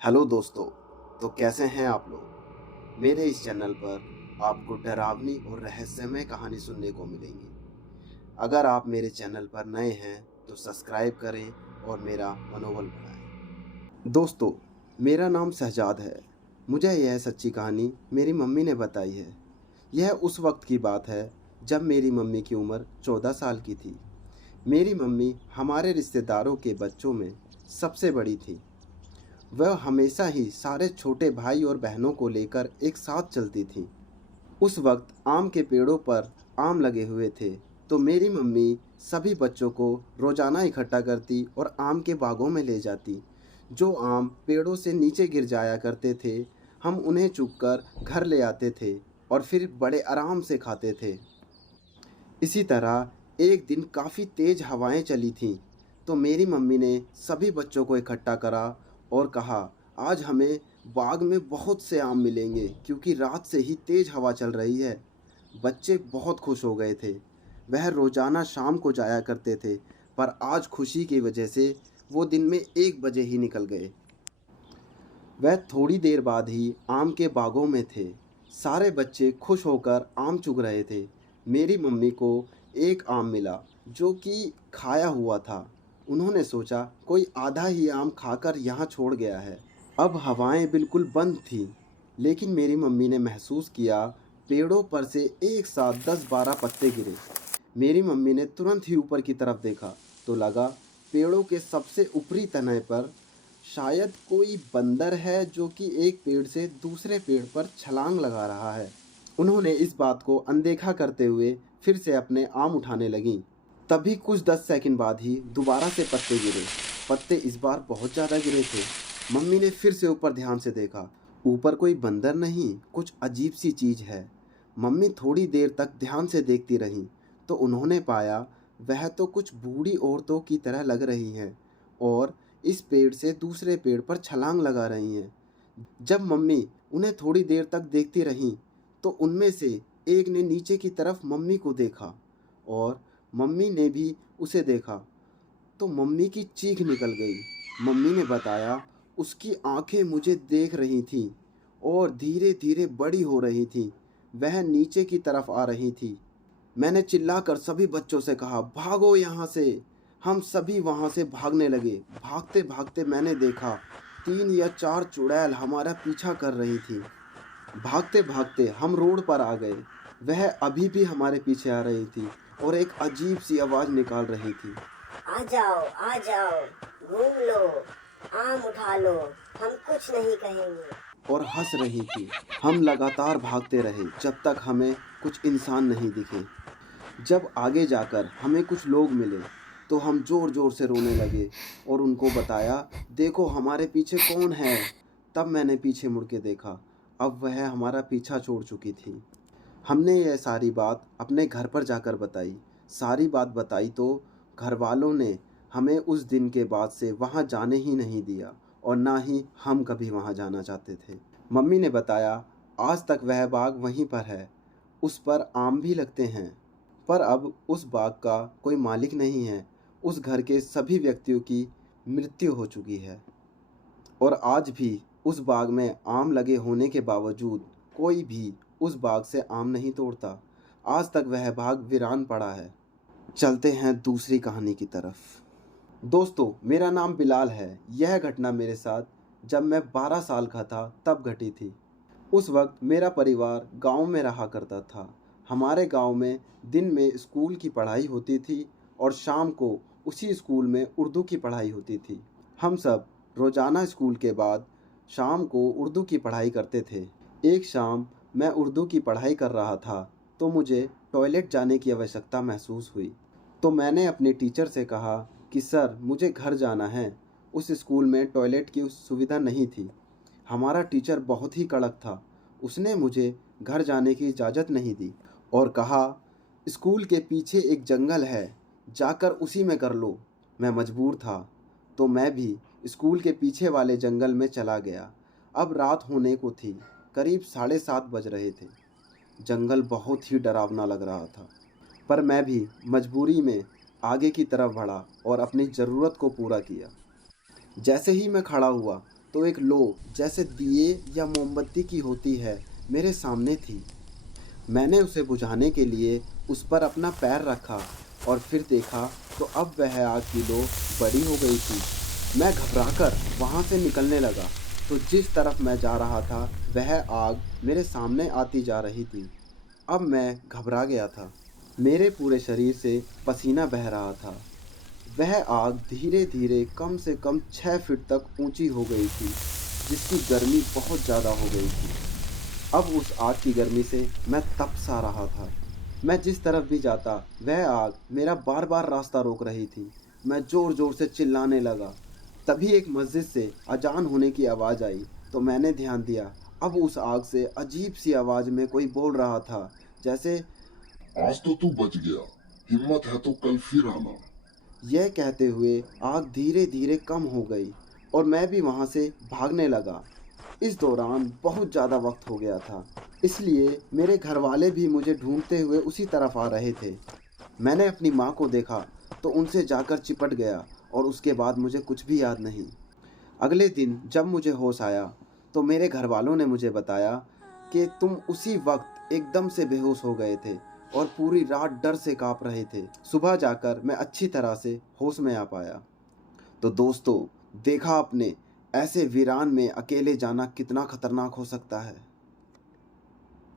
Hello दोस्तों। तो कैसे हैं आप लोग। मेरे इस चैनल पर आपको डरावनी और रहस्यमय कहानी सुनने को मिलेंगी। अगर आप मेरे चैनल पर नए हैं तो सब्सक्राइब करें और मेरा मनोबल बढ़ाएं। दोस्तों, मेरा नाम शहजाद है। मुझे यह सच्ची कहानी मेरी मम्मी ने बताई है। यह उस वक्त की बात है जब मेरी मम्मी की उम्र 14 साल की थी। मेरी मम्मी हमारे रिश्तेदारों के बच्चों में सबसे बड़ी थी। वह हमेशा ही सारे छोटे भाई और बहनों को लेकर एक साथ चलती थीं। उस वक्त आम के पेड़ों पर आम लगे हुए थे, तो मेरी मम्मी सभी बच्चों को रोजाना इकट्ठा करती और आम के बागों में ले जाती। जो आम पेड़ों से नीचे गिर जाया करते थे, हम उन्हें चुगकर घर ले आते थे और फिर बड़े आराम से खाते थे। इसी तरह एक दिन काफ़ी तेज़ हवाएं चली थीं, तो मेरी मम्मी ने सभी बच्चों को इकट्ठा करा और कहा, आज हमें बाग में बहुत से आम मिलेंगे क्योंकि रात से ही तेज़ हवा चल रही है। बच्चे बहुत खुश हो गए थे। वह रोज़ाना शाम को जाया करते थे, पर आज खुशी की वजह से वो दिन में 1 बजे ही निकल गए। वह थोड़ी देर बाद ही आम के बागों में थे। सारे बच्चे खुश होकर आम चुग रहे थे। मेरी मम्मी को एक आम मिला जो कि खाया हुआ था। उन्होंने सोचा कोई आधा ही आम खाकर यहाँ छोड़ गया है। अब हवाएं बिल्कुल बंद थीं, लेकिन मेरी मम्मी ने महसूस किया पेड़ों पर से एक साथ 10-12 पत्ते गिरे। मेरी मम्मी ने तुरंत ही ऊपर की तरफ देखा तो लगा पेड़ों के सबसे ऊपरी तने पर शायद कोई बंदर है जो कि एक पेड़ से दूसरे पेड़ पर छलांग लगा रहा है। उन्होंने इस बात को अनदेखा करते हुए फिर से अपने आम उठाने लगीं। तभी कुछ 10 सेकंड बाद ही दोबारा से पत्ते गिरे। पत्ते इस बार बहुत ज़्यादा गिरे थे। मम्मी ने फिर से ऊपर ध्यान से देखा। ऊपर कोई बंदर नहीं, कुछ अजीब सी चीज़ है। मम्मी थोड़ी देर तक ध्यान से देखती रहीं, तो उन्होंने पाया वह तो कुछ बूढ़ी औरतों की तरह लग रही हैं और इस पेड़ से दूसरे पेड़ पर छलांग लगा रही हैं। जब मम्मी उन्हें थोड़ी देर तक देखती रहीं, तो उनमें से एक ने नीचे की तरफ मम्मी को देखा और मम्मी ने भी उसे देखा, तो मम्मी की चीख निकल गई। मम्मी ने बताया उसकी आंखें मुझे देख रही थीं और धीरे धीरे बड़ी हो रही थीं। वह नीचे की तरफ आ रही थी। मैंने चिल्लाकर सभी बच्चों से कहा, भागो यहाँ से। हम सभी वहाँ से भागने लगे। भागते भागते मैंने देखा 3 या 4 चुड़ैल हमारा पीछा कर रही थी। भागते भागते हम रोड पर आ गए। वह अभी भी हमारे पीछे आ रही थी और एक अजीब सी आवाज़ निकाल रही थी। आ जाओ, घूम लो, आम उठा लो, हम कुछ नहीं कहेंगे। और हंस रही थी। हम लगातार भागते रहे जब तक हमें कुछ इंसान नहीं दिखे। जब आगे जाकर हमें कुछ लोग मिले तो हम ज़ोर ज़ोर से रोने लगे और उनको बताया, देखो हमारे पीछे कौन है। तब मैंने पीछे मुड़ के देखा, अब वह हमारा पीछा छोड़ चुकी थी। हमने यह सारी बात अपने घर पर जाकर बताई। सारी बात बताई तो घर वालों ने हमें उस दिन के बाद से वहाँ जाने ही नहीं दिया और ना ही हम कभी वहाँ जाना चाहते थे। मम्मी ने बताया आज तक वह बाग वहीं पर है, उस पर आम भी लगते हैं, पर अब उस बाग का कोई मालिक नहीं है। उस घर के सभी व्यक्तियों की मृत्यु हो चुकी है और आज भी उस बाग में आम लगे होने के बावजूद कोई भी उस बाग से आम नहीं तोड़ता। आज तक वह बाग वीरान पड़ा है। चलते हैं दूसरी कहानी की तरफ। दोस्तों, मेरा नाम बिलाल है। यह घटना मेरे साथ जब मैं 12 साल का था तब घटी थी। उस वक्त मेरा परिवार गांव में रहा करता था। हमारे गांव में दिन में स्कूल की पढ़ाई होती थी और शाम को उसी स्कूल में उर्दू की पढ़ाई होती थी। हम सब रोज़ाना स्कूल के बाद शाम को उर्दू की पढ़ाई करते थे। एक शाम मैं उर्दू की पढ़ाई कर रहा था तो मुझे टॉयलेट जाने की आवश्यकता महसूस हुई। तो मैंने अपने टीचर से कहा कि सर मुझे घर जाना है। उस स्कूल में टॉयलेट की सुविधा नहीं थी। हमारा टीचर बहुत ही कड़क था। उसने मुझे घर जाने की इजाज़त नहीं दी और कहा स्कूल के पीछे एक जंगल है, जाकर उसी में कर लो। मैं मजबूर था तो मैं भी स्कूल के पीछे वाले जंगल में चला गया। अब रात होने को थी, करीब 7:30 बज रहे थे। जंगल बहुत ही डरावना लग रहा था, पर मैं भी मजबूरी में आगे की तरफ बढ़ा और अपनी ज़रूरत को पूरा किया। जैसे ही मैं खड़ा हुआ तो एक लो जैसे दिए या मोमबत्ती की होती है मेरे सामने थी। मैंने उसे बुझाने के लिए उस पर अपना पैर रखा और फिर देखा तो अब वह आग की लो बड़ी हो गई थी। मैं घबराकर वहाँ से निकलने लगा तो जिस तरफ मैं जा रहा था वह आग मेरे सामने आती जा रही थी। अब मैं घबरा गया था। मेरे पूरे शरीर से पसीना बह रहा था। वह आग धीरे धीरे कम से कम 6 फीट तक ऊंची हो गई थी, जिसकी गर्मी बहुत ज़्यादा हो गई थी। अब उस आग की गर्मी से मैं तप सा रहा था। मैं जिस तरफ भी जाता वह आग मेरा बार बार रास्ता रोक रही थी। मैं ज़ोर ज़ोर से चिल्लाने लगा। तभी एक मस्जिद से अजान होने की आवाज़ आई तो मैंने ध्यान दिया। अब उस आग से अजीब सी आवाज़ में कोई बोल रहा था, जैसे आज तो तू बच गया, हिम्मत है तो कल फिर आना। यह कहते हुए आग धीरे धीरे कम हो गई और मैं भी वहाँ से भागने लगा। इस दौरान बहुत ज़्यादा वक्त हो गया था, इसलिए मेरे घर वाले भी मुझे ढूंढते हुए उसी तरफ आ रहे थे। मैंने अपनी माँ को देखा तो उनसे जाकर चिपट गया और उसके बाद मुझे कुछ भी याद नहीं। अगले दिन जब मुझे होश आया तो मेरे घर वालों ने मुझे बताया कि तुम उसी वक्त एकदम से बेहोश हो गए थे और पूरी रात डर से काँप रहे थे। सुबह जाकर मैं अच्छी तरह से होश में आ पाया। तो दोस्तों, देखा आपने, ऐसे वीरान में अकेले जाना कितना खतरनाक हो सकता है।